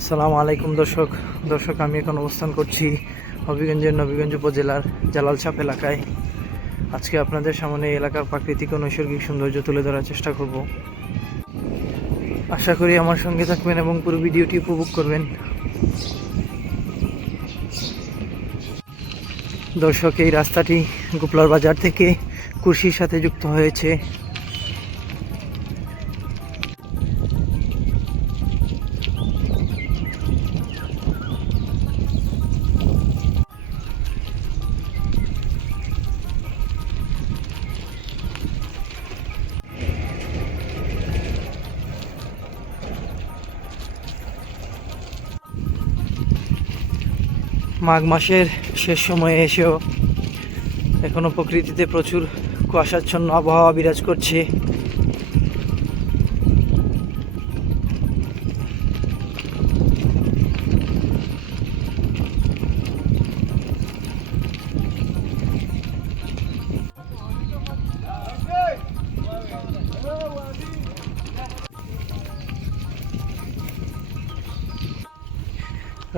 আসসালামু আলাইকুম দর্শক আমি এখন অবস্থান করছি হবিগঞ্জের নবীগঞ্জ উপজেলার জালালচাপ এলাকায়। আজকে আপনাদের সামনে এই এলাকার প্রাকৃতিক ও নৈসর্গিক সৌন্দর্য তুলে ধরার চেষ্টা করব। আশা করি আমার সঙ্গে থাকবেন এবং পুরো ভিডিওটি উপভোগ করবেন। দর্শক, এই রাস্তাটি গোপলার বাজার থেকে কুর্শির সাথে যুক্ত হয়েছে। মাঘ মাসের শেষ সময়ে এসেও এখনো প্রকৃতিতে প্রচুর কুয়াশাচ্ছন্ন আবহাওয়া বিরাজ করছে।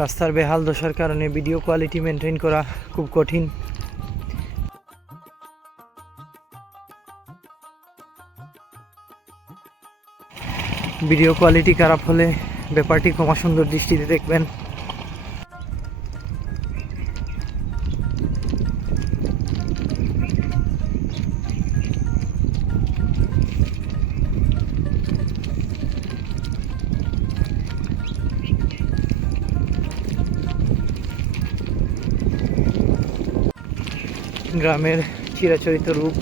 রাস্তার বেহাল দশার কারণে ভিডিও কোয়ালিটি মেনটেন করা খুব কঠিন। ভিডিও কোয়ালিটি খারাপ হলে ব্যাপারটি ক্ষমা সুন্দর দৃষ্টিতে দেখবেন। গ্রামের চিরাচরিত রূপ।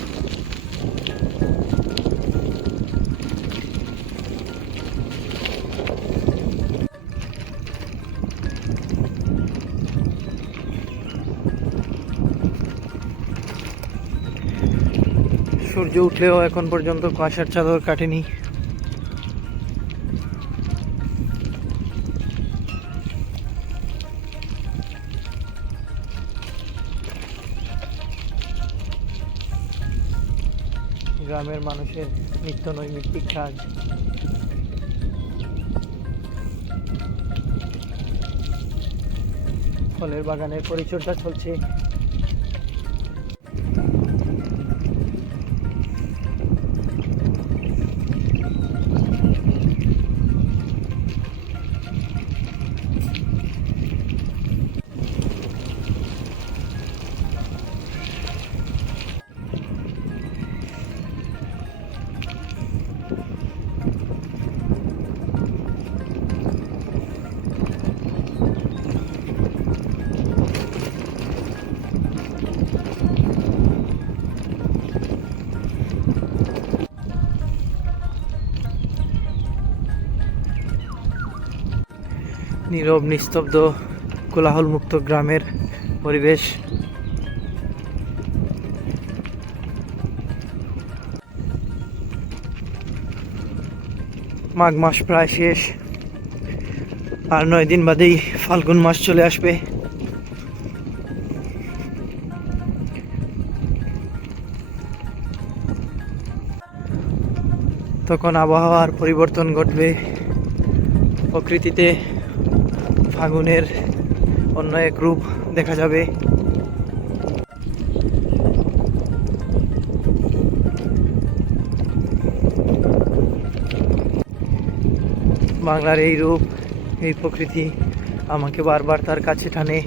সূর্য উঠলেও এখন পর্যন্ত কুয়াশার চাদর কাটেনি। গ্রামের মানুষের নিত্য নৈমিত্তিক কাজ। ফলের বাগানের পরিচর্যা চলছে। নীরব নিস্তব্ধ কোলাহলমুক্ত গ্রামের পরিবেশ। মাঘ মাস প্রায় শেষ, আর 9 দিন বাদেই ফাল্গুন মাস চলে আসবে। তখন আবহাওয়ার পরিবর্তন ঘটবে, প্রকৃতিতে ফাগুনের অন্য এক রূপ দেখা যাবে। বাংলার এই রূপ, এই প্রকৃতি আমাকে বারবার তার কাছে টানে।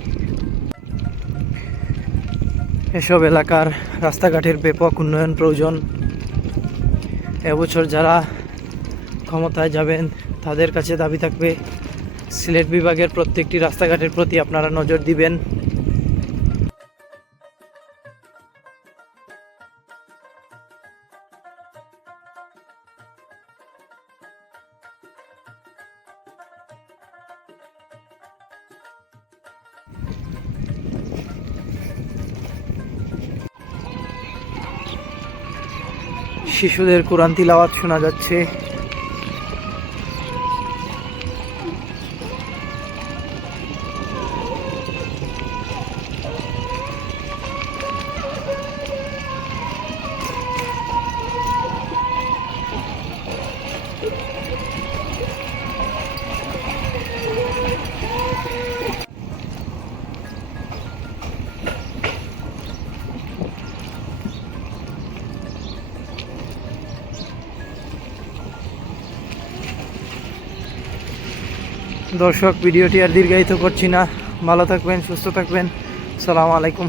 এসব এলাকার রাস্তাঘাটের ব্যাপক উন্নয়ন প্রয়োজন। এবছর যারা ক্ষমতায় যাবেন তাদের কাছে দাবি থাকবে, সিলেট বিভাগের প্রত্যেকটি রাস্তাঘাটের প্রতি আপনারা নজর দিবেন। শিশুদের কোরআন তিলাওয়াত শোনা যাচ্ছে। দর্শক ভিডিওটি আর দীর্ঘায়িত করছি না, ভালো থাকবেন, সুস্থ থাকবেন, আসসালামু আলাইকুম।